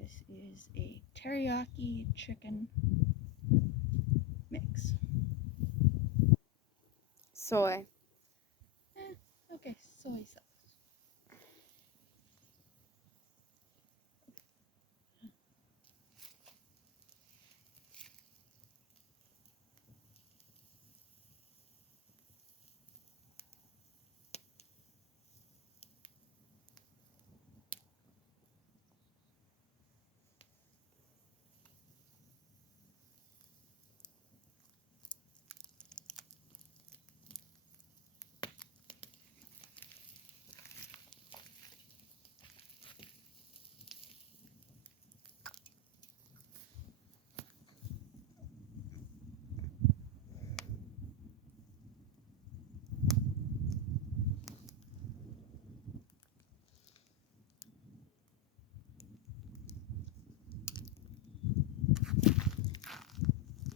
This is a teriyaki chicken mix. Soy. Okay, soy sauce.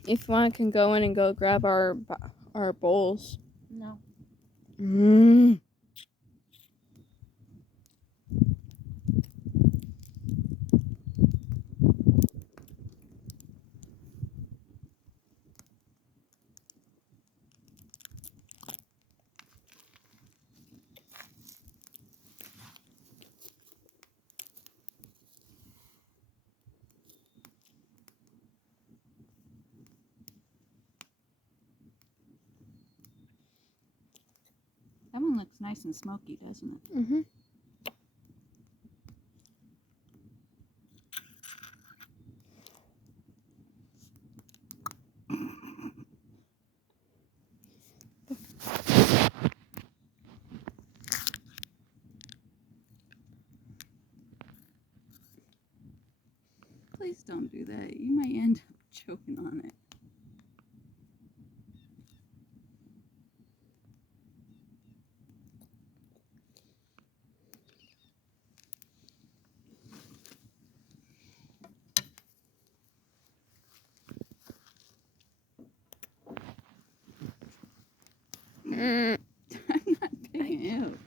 If you want, can go in and go grab our bowls. No. That one looks nice and smoky, doesn't it? Mm-hmm. Please don't do that. You might end up choking on it. I'm not picking it out.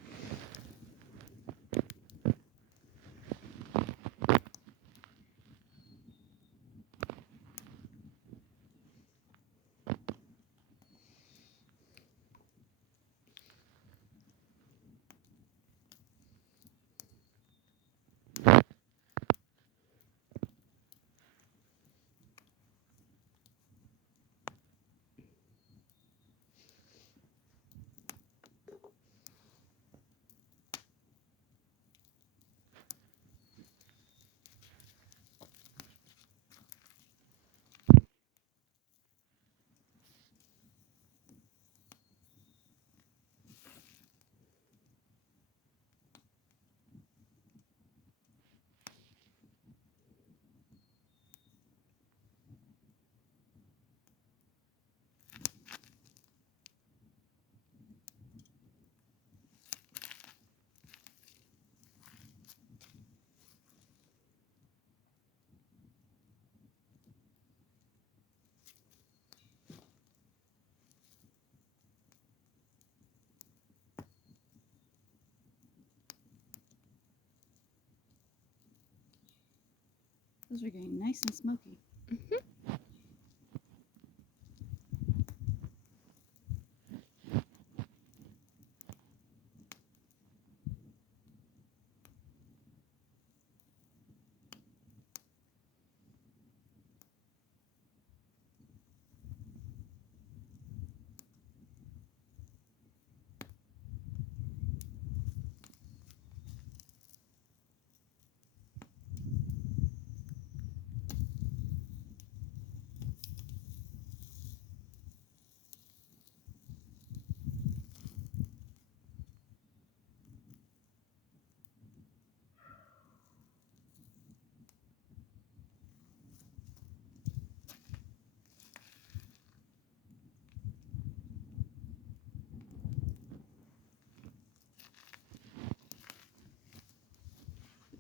Those are getting nice and smoky. Mm-hmm.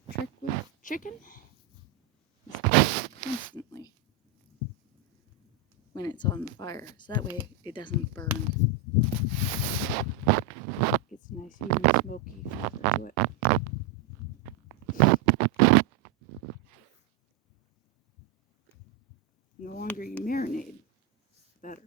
Trick with chicken is to cook it constantly when it's on the fire, so that way it doesn't burn. It's nice, even smoky flavor to it. And the longer you marinate, the better.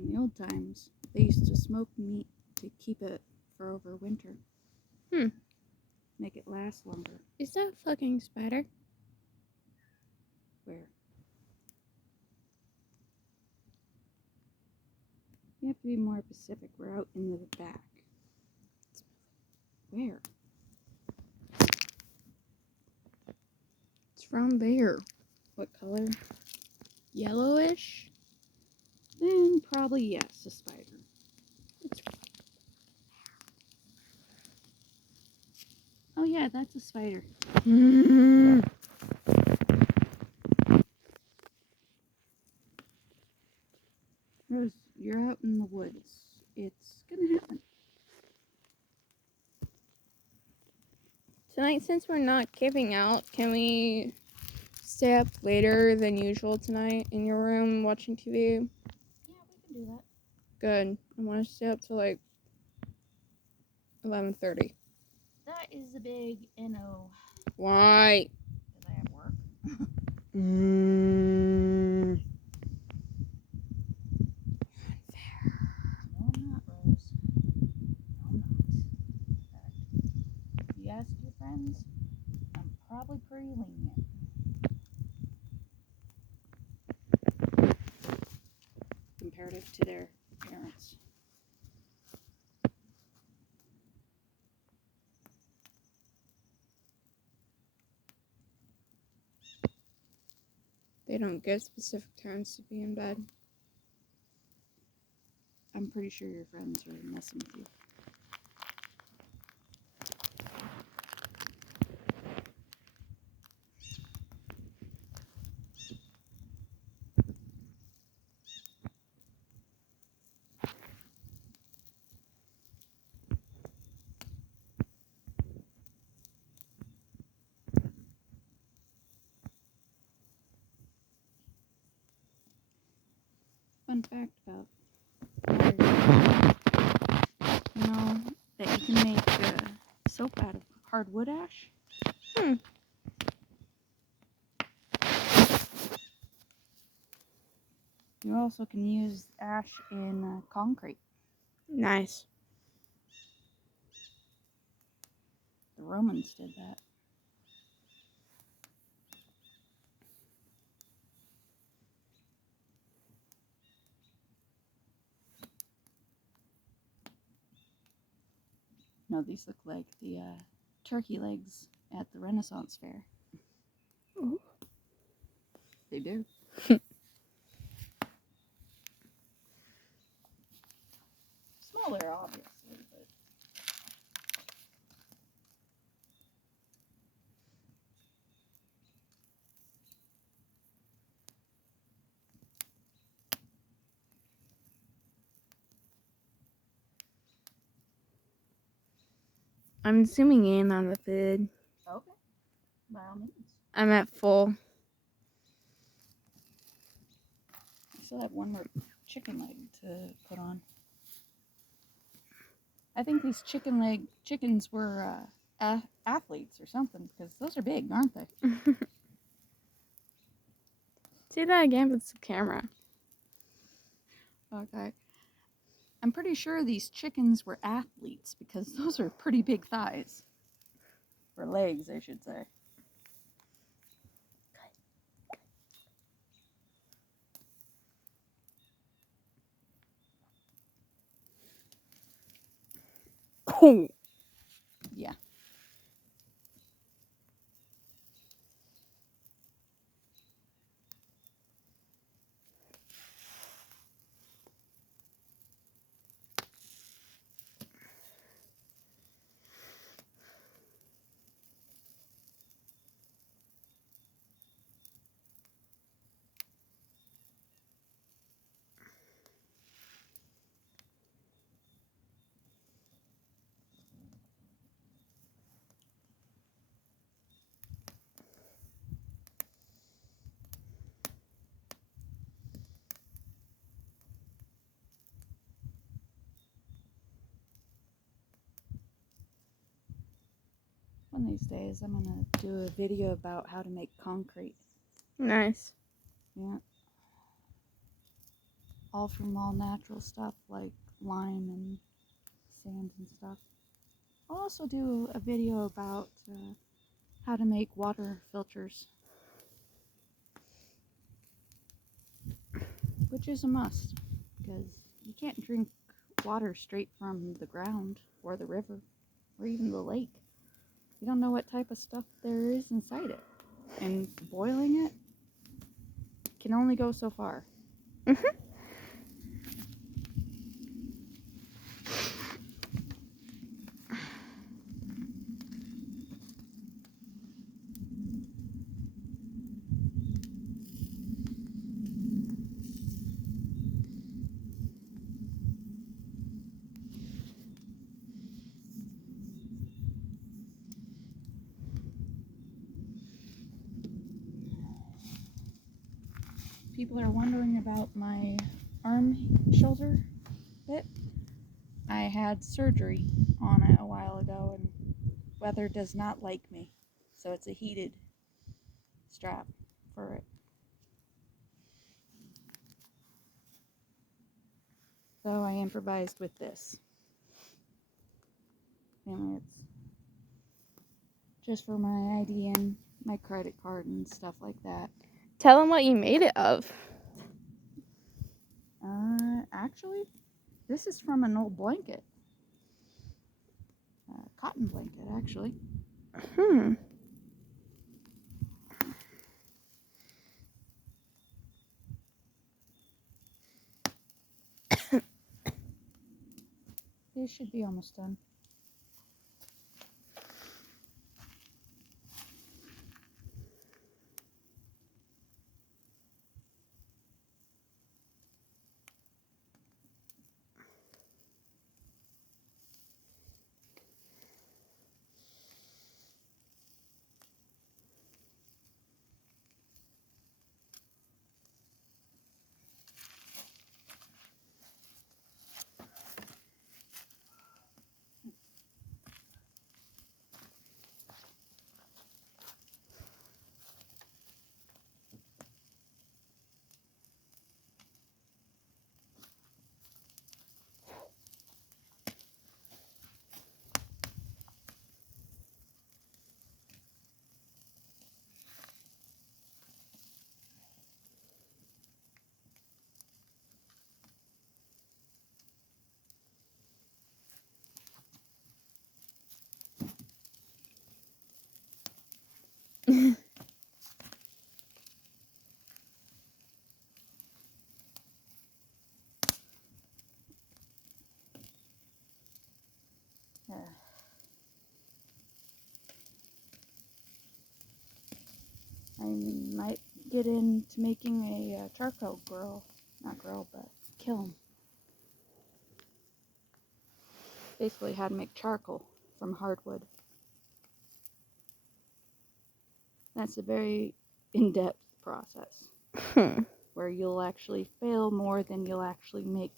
In the old times, they used to smoke meat to keep it for over winter. Make it last longer. Is that a fucking spider? Where? You have to be more specific. We're out in the back. Where? It's from there. What color? Yellowish? Then probably yes, a spider. Oh yeah, that's a spider. Rose, you're out in the woods. It's gonna happen. Tonight, since we're not camping out, can we stay up later than usual tonight in your room watching TV? Yeah, we can do that. Good. I want to stay up till like 11:30. That is a big no. Why? Because I have work. Unfair. No, I'm not, Rose. No, I'm not. In fact, if you ask your friends, I'm probably pretty lenient. Comparative to their parents. They don't get specific times to be in bed. I'm pretty sure your friends are messing with you. Fun fact about water. You know that you can make soap out of hardwood ash? You also can use ash in concrete. Nice. The Romans did that. No, these look like the turkey legs at the Renaissance Fair. Ooh. They do. Smaller, obviously, but I'm zooming in on the food. okay. By all means. I'm at full. I still have one more chicken leg to put on. I think these chickens were athletes or something, because those are big, aren't they? Do that again with the camera. Okay. I'm pretty sure these chickens were athletes, because those are pretty big thighs. Or legs, I should say. Oh. Yeah. one of these days I'm gonna do a video about how to make concrete. Nice. Yeah. All from all natural stuff like lime and sand and stuff. I'll also do a video about how to make water filters, which is a must because you can't drink water straight from the ground or the river or even the lake. You don't know what type of stuff there is inside it, and boiling it can only go so far. People are wondering about my arm shoulder bit. I had surgery on it a while ago, and weather does not like me, so it's a heated strap for it. So I improvised with this. Anyway, it's just for my ID and my credit card and stuff like that. Tell them what you made it of. Actually, this is from an old blanket. Cotton blanket, actually. This should be almost done. I might get into making a charcoal kiln. Basically how to make charcoal from hardwood. That's a very in-depth process where you'll actually fail more than you'll actually make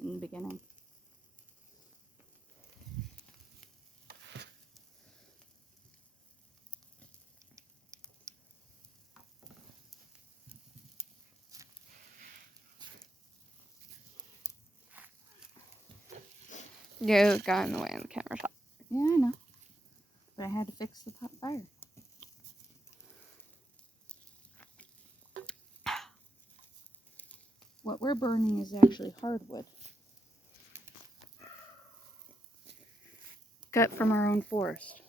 in the beginning. You got in the way of the camera shot. Yeah, I know. But I had to fix the pot fire. What we're burning is actually hardwood. Cut from our own forest.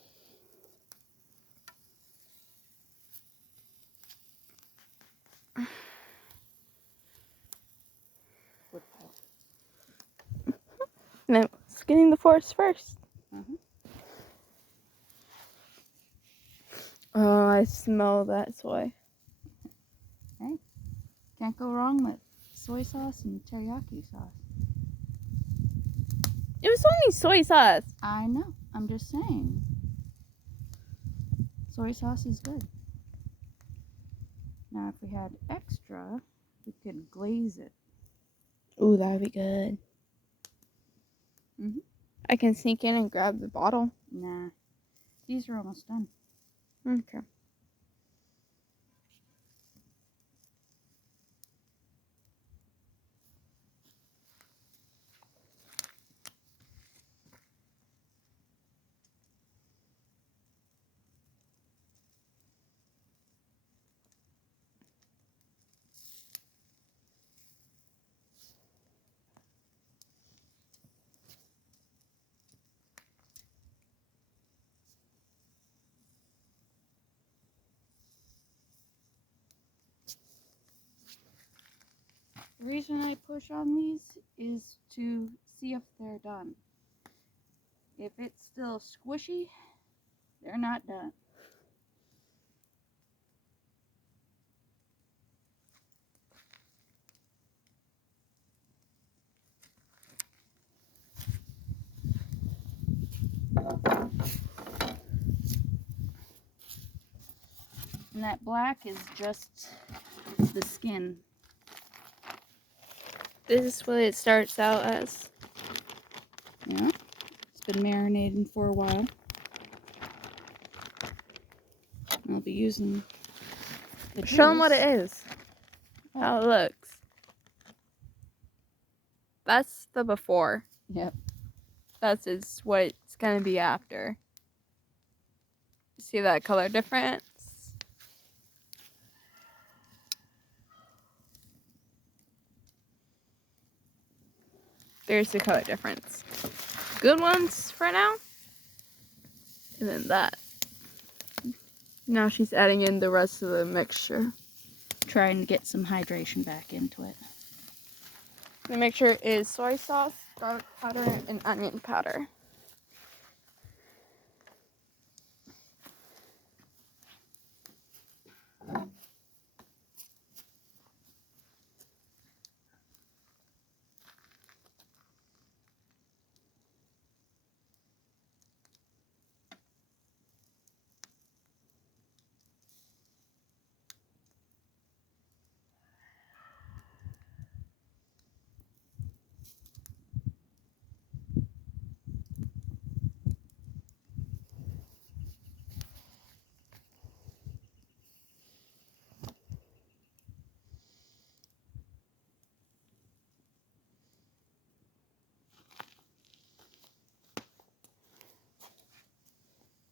Wood pile. No, skinning the forest first. Oh, I smell that soy. Hey, can't go wrong with soy sauce and teriyaki sauce. It was only soy sauce. I know. I'm just saying. Soy sauce is good. Now, if we had extra, we could glaze it. Ooh, that'd be good. Mhm. I can sneak in and grab the bottle. Nah. These are almost done. Okay. The reason I push on these is to see if they're done. If it's still squishy, they're not done. And that black is just the skin. This is what it starts out as. Yeah. It's been marinating for a while. I'll be using the Show them what tools. it is. How it looks. That's the before. Yep. That's what it's gonna be after. See that color difference? There's the color difference. Good ones for now. And then that. Now she's adding in the rest of the mixture. Trying to get some hydration back into it. The mixture is soy sauce, garlic powder, and onion powder.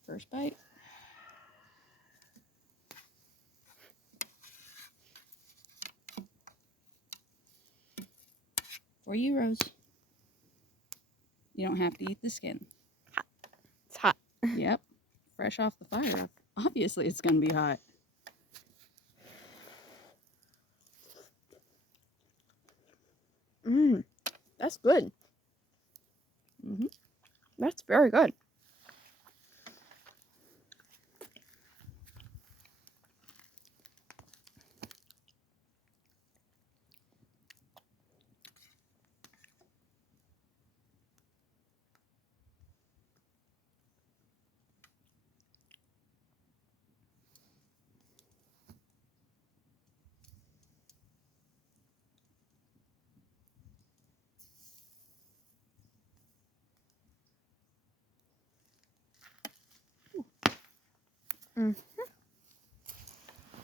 First bite. For you, Rose. You don't have to eat the skin. It's hot. Yep. Fresh off the fire. Obviously, it's going to be hot. That's good. Mm-hmm. That's very good.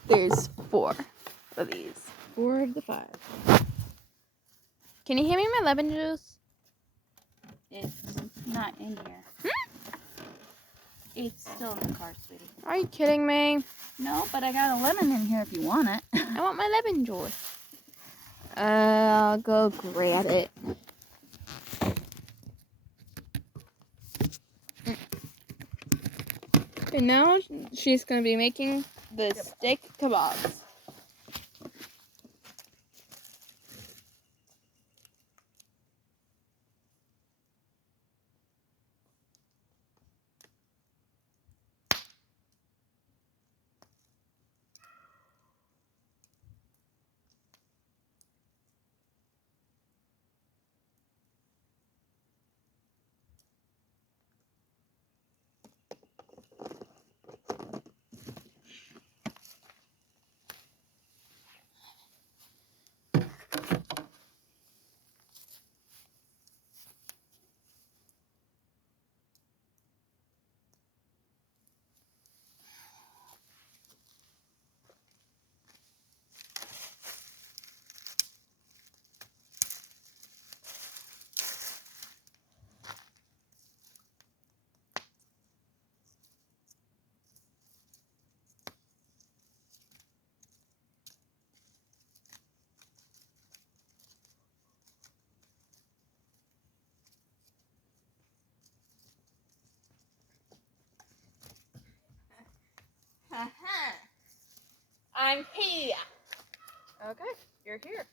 There's 4 of these. 4 of the 5. Can you hand me my lemon juice? It's not in here. It's still in the car, sweetie. Are you kidding me? No, but I got a lemon in here if you want it. I want my lemon juice. I'll go grab it. And now she's going to be making the steak kebabs. I'm here. Okay, you're here.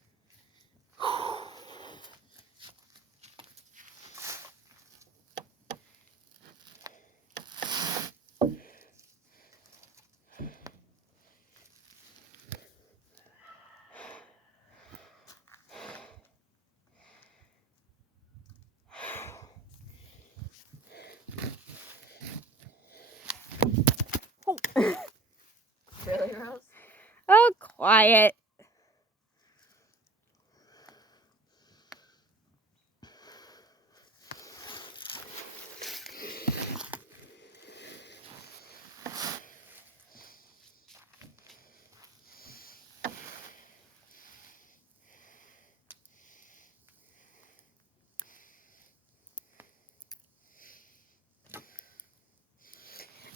Really, Rose? Oh, quiet.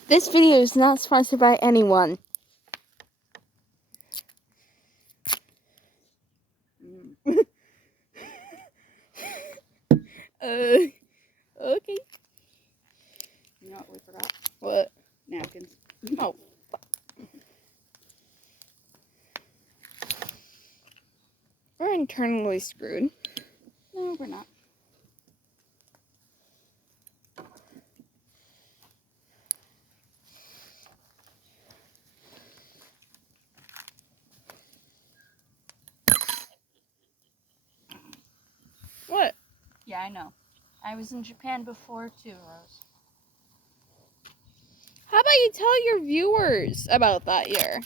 This video is not sponsored by anyone. Okay. You know what we forgot? What? Napkins. Oh. We're internally screwed. No, we're not. What? Yeah, I know. I was in Japan before too, Rose. How about you tell your viewers about that year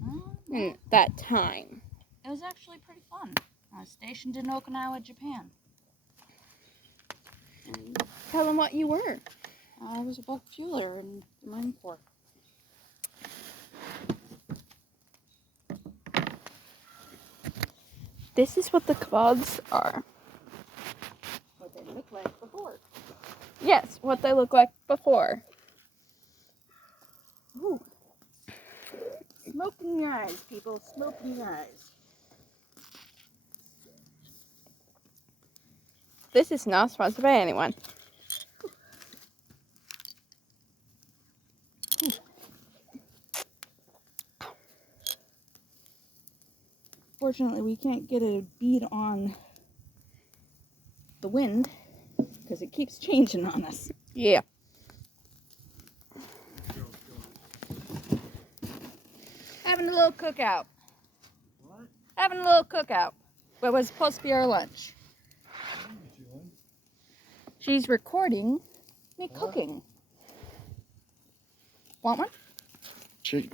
Well, and that time? it was actually pretty fun. I was stationed in Okinawa, Japan. And Tell them what you were. I was a bulk fueler in the Marine Corps. This is what the kebabs are. What they looked like before. Yes, what they look like before. Ooh. Smoke in your eyes, people. Smoke in your eyes. This is not sponsored by anyone. Fortunately, we can't get a bead on the wind because it keeps changing on us. Yeah. Having a little cookout. What? Having a little cookout. What was supposed to be our lunch. She's recording me cooking. Want one?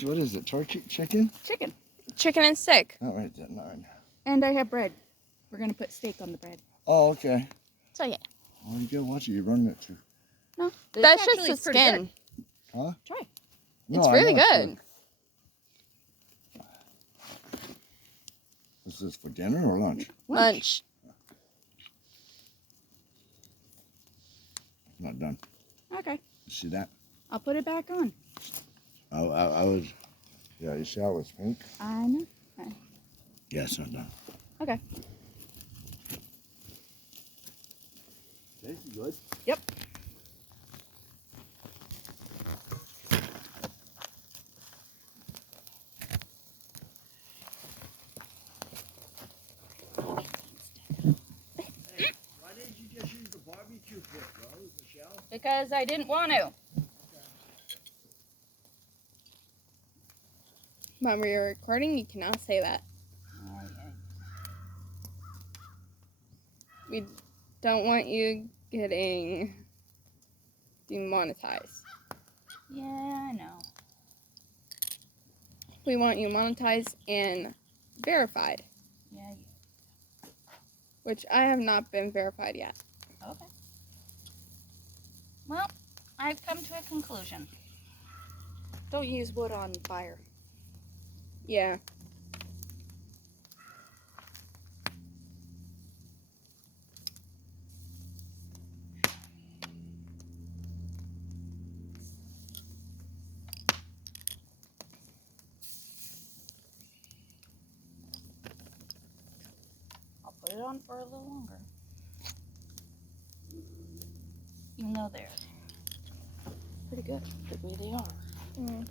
What is it? Turkey? Chicken? Chicken. Chicken and steak. Not right there. Not right now. And I have bread. We're going to put steak on the bread. Oh, okay. So yeah. Oh, you gotta watch it. You're running it too. No, That's just the skin. Huh? Try. It's I really know good. Is this for dinner or lunch? Lunch. Not done. Okay. See that? I'll put it back on. I was. Yeah, you see how it's pink? I know. Yeah, it's not done. Okay. Tastes good. Yep. Why didn't you just use the barbecue pit, Rose, Michelle? Because I didn't want to. When we are recording, you cannot say that. We don't want you getting demonetized. Yeah, I know. We want you monetized and verified, Yeah. which I have not been verified yet. Okay. Well, I've come to a conclusion. Don't use wood on fire. Yeah. I'll put it on for a little longer. Even though they're pretty good the way they are. Mm.